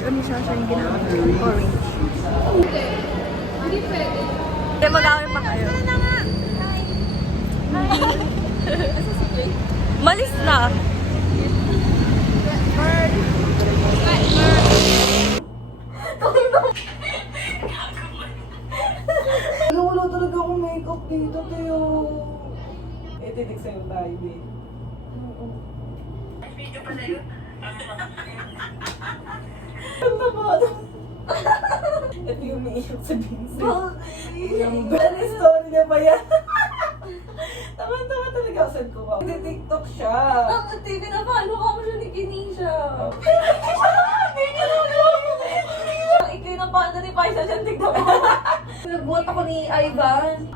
ano siya yung ginamit. Orange. Hindi pwede. Kaya mag-awin pa kayo. Malis na. Wala talaga akong makeup dito, Teo. Titig sa'yo tayo, babe. Video pala yun. Ang naman. Ito yung umiiyak sa Vincent. Bakit? Ano story niya ba yan? Tama-tama talaga ako saan ko ba? Nag-tiktok siya. Bakit? Pinapalo ka mo siya ni Kinisha. Hindi niya naman. Ikay na paano ni Paisa siya, tignan mo. Nagbuhat ako ni Ivan.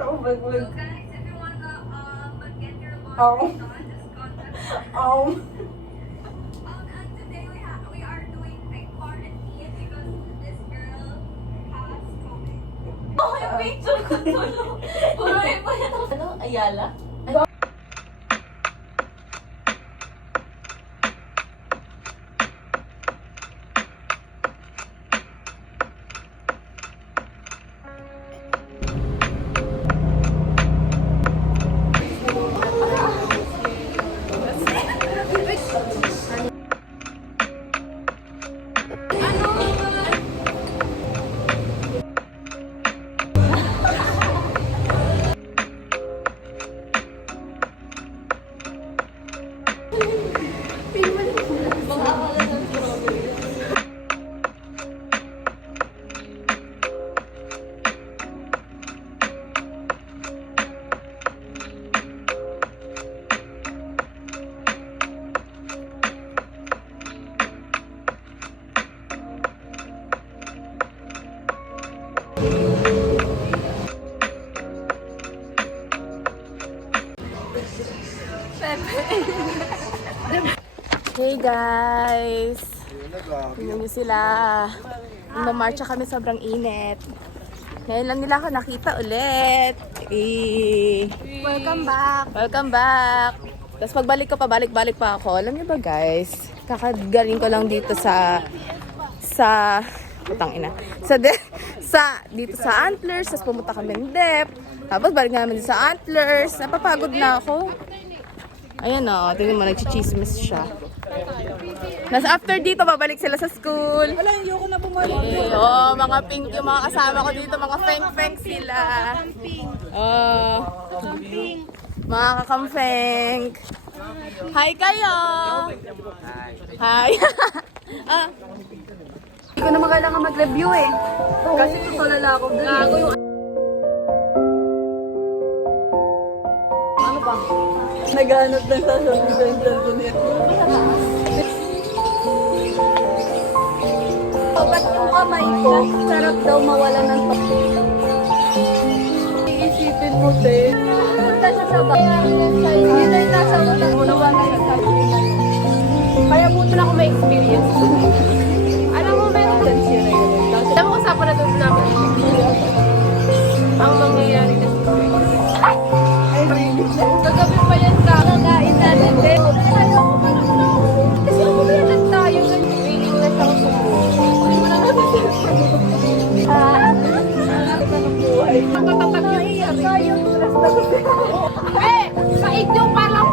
Oh my God. So guys, if you wanna get your laundry Oh. done, just contact us. And today we are doing a quarantine because this girl has COVID. Oh, yung picture ko tulong. Puro yung pa yan. Ano? Ayala? Hey guys! Tingnan niyo sila. Mamarcha kami, sobrang init. Ngayon lang nila ako nakita ulit. Welcome back! Welcome back! Tapos pagbalik ko, pabalik-balik pa ako. Alam niyo ba guys, kakagaling ko lang dito dito sa Antlers, tapos pumunta kami ng Dep. Tapos balik namin dito sa Antlers. Napapagod na ako. Ayan o, tingnan mo, nagchichismis siya. After dito, babalik sila sa school. Wala, hindi ako na bumalik. Oo, mga pink yung mga kasama ko dito, mga feng-feng sila. Mga kakampeng. Hi kayo! Hi! Hindi ko naman kailangan mag-review eh. Kasi tutulala ako dun eh. Ano ba? Naghanap ng sasabihin dyan dun eh. Ba't yung kamay ko, sarap daw mawala ng Iisipin mo, te. punta siya sa bahay. Yun ay nasa utang mo naman na sa kaya buto na ako may experience. Alam mo, meron dyan siya na yun. Alam mo, usapan na doon namin. Ang mangyayari kasi. Kagabi pa yan ka. Nagain natin din. Kasi umuwi lang tayo. Waiting na siya ako sumuha. Hindi mo lang natin siya. Nakatatag yung iyan. Kaig yung parang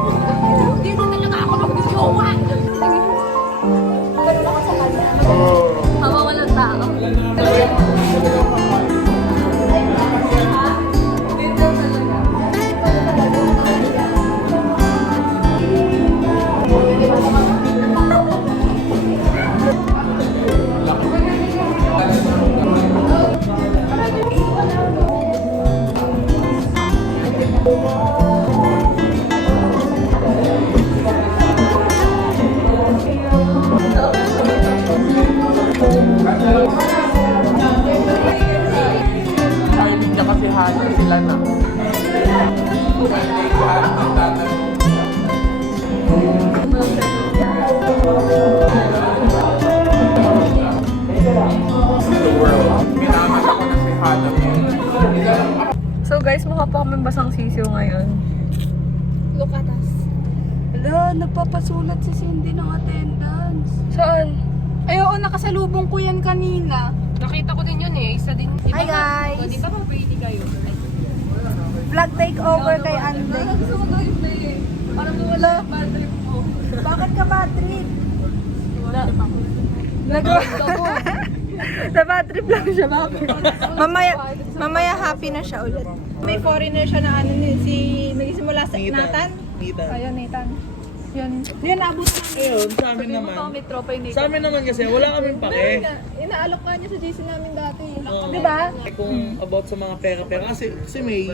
hindi na talaga ako mag-jowa. Ganun ako sa kanya. Hawa walang tao. So guys, mukha pa kami basang sisiw ngayon. Look at us. Hala, nagpapasulat si Cindy ng attendance. Saan? Ay, oo, nakasalubong ko yan kanina. Nakita ko din yun eh. Isa din. Di ba Hi, guys. Di ba pretty kayo? Vlog takeover kay Andy. Parang wala bad trip mo. Bakit ka bad trip? Sa bad trip lang siya, bakit? Mamaya happy na siya ulit. May foreigner siya na ano si nagsimula sa Nathan. Ayun, Nathan. Yun naabot namin. Ayun, sa amin naman. May tropa yung Sa amin naman kasi, wala kaming pake. Inaalok nga niya sa GC namin dati. Oo. Di ba? Kung about sa mga pera-pera. Kasi May,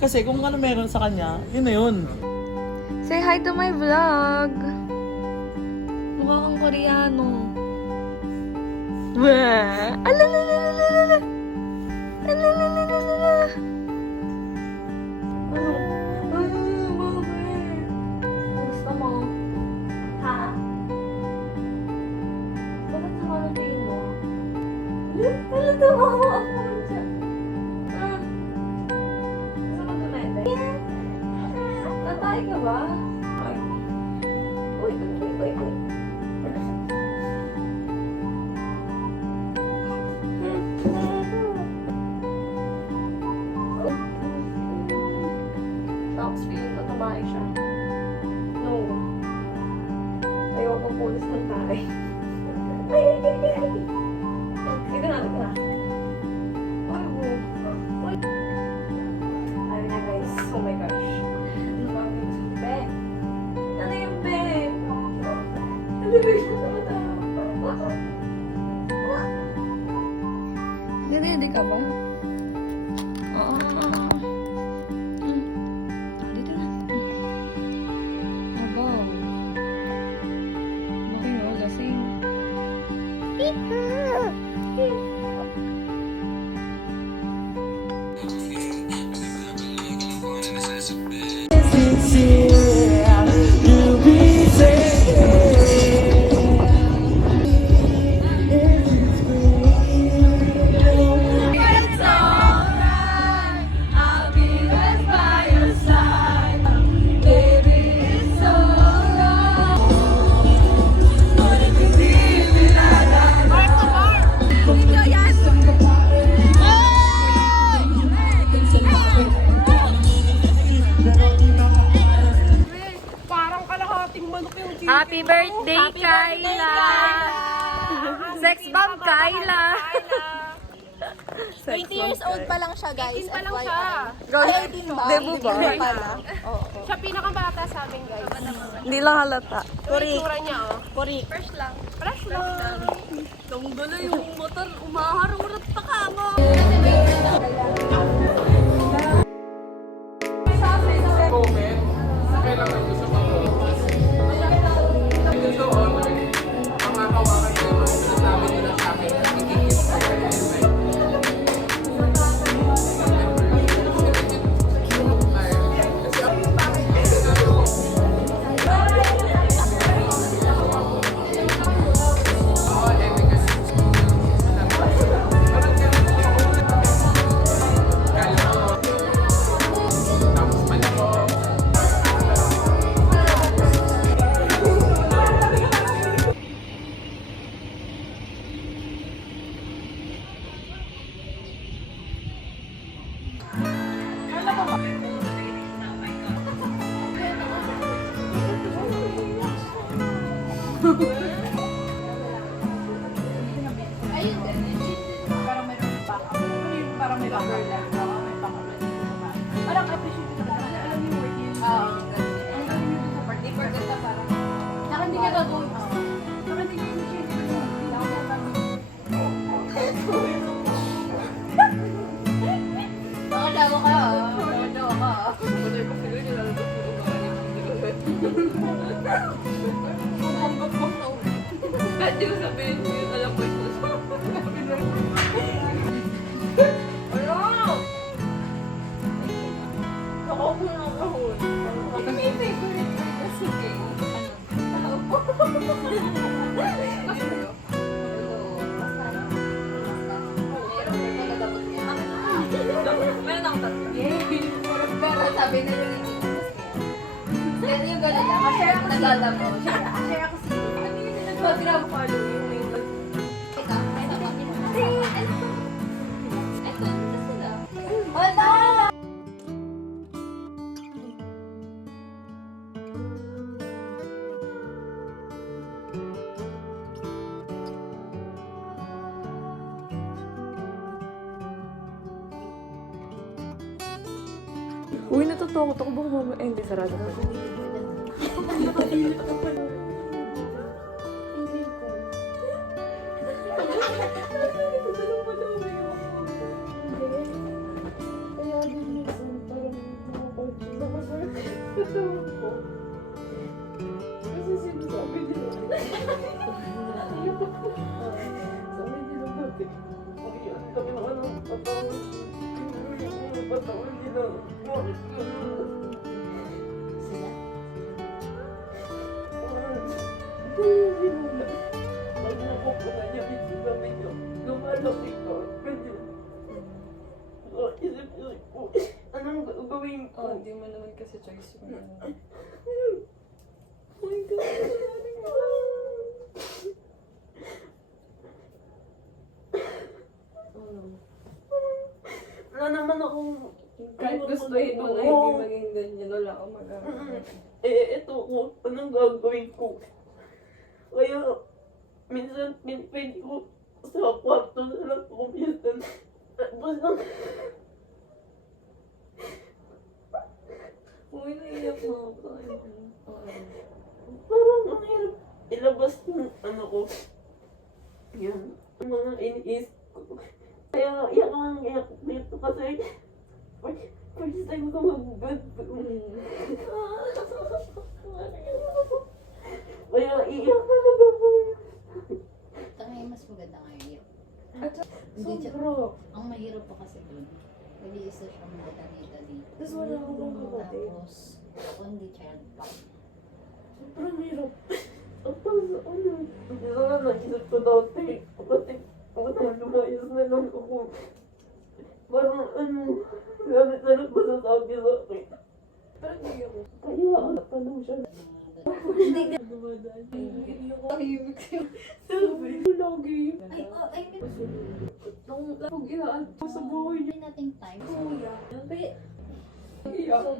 kasi kung ano meron sa kanya, yun na yun. Say hi to my vlog. Mukha kang Koreano. Wah! Alalalalala! Alalalalala! Ano? Bakit? Gusto mo? Ha? Bakit naman ang tingin mo? Ano tumawa ako dyan? Gusto mo tumete? Natay ka ba? Ay. Uy. Tapos feeling ko tumae siya. No. Ayoko pong pulis ng tae. Ay! Dito na. Ay, Uy. Ayun na guys. Oh my gosh. Ano ba yung be? Ano yung be? Ano ba yung tumatawa? Hindi ka ba? Oo. Dito na. Aba. Bakit mo? Lasing. Happy birthday, Kyla! Sex bomb, Kyla! 20 years old pa lang siya, guys. 18 pa lang siya. Ay, 18 ba? Debo ba? Pala. Siya pinakabata sa amin, guys. Hindi lang halata. Yung itsura niya, oh. Fresh lang. Fresh lang. Tunggulo yung motor. Umaharurot pa ka mo. Parang may backer lang. Parang appreciate ko naman. Alam niyo work yun. Ang galing nyo sa birthday. Forget na parang. Saka hindi ka gagawin. Saka hindi ka appreciate ko. Hindi ako gagawin. Nakadawa ka ah. Nakadawa ka ah. Butoy ko sila nyo. Lalabas ko kung mga nilagay. Kahit di ko sabihin mo yun. Alam ko ito. May favorite ko kasi kayo. Meron akong Pero sabi na yung yan yung gano'n lang. Kasi ako nagdada mo. Share ako sa iyo. Ano yun yung nag-grab pa yung may Teka, ito sila. Wala! Uy, natutukot ako. Baka mama, hindi, sarado na. Anong gagawin ko? Oh, hindi mo naman kasi choice mo. Oh my God. Wala naman akong... Kahit gustuhin mo na hindi maging ganyan, wala akong magagawa. Ito ko, anong gagawin ko? Kaya, minsan, pwede ko sa kwarto na lang ako minsan. Basta, Uy, naiyak mo ako. parang ang hirap ilabas yung ano ko. Yan, ang mga iniisip ko. Kaya, iyak lang iyak dito kasi, first time ko mag-good. Kaya, iyak talaga ako. Tangay mas maganda ngayon. Hindi siya, Sobra. ang mahirap pa kasi dun. Nag-iisa siya madali-dali. Tapos wala akong kapatid. Tapos, only child pa. Sobrang hirap. Tapos, ano, hindi na nga naisip ko dati. Kasi, lumayas na lang ako. Parang, ano, gamit na lang masasabi sa akin. Parang hindi ako. Kaya, tanong siya. Hindi ka. Tahimik siya. Sabi, lagi. Ay, oh, I mean, Nung inaan ko sa buhay niya. nating time. Kuya. Iyak.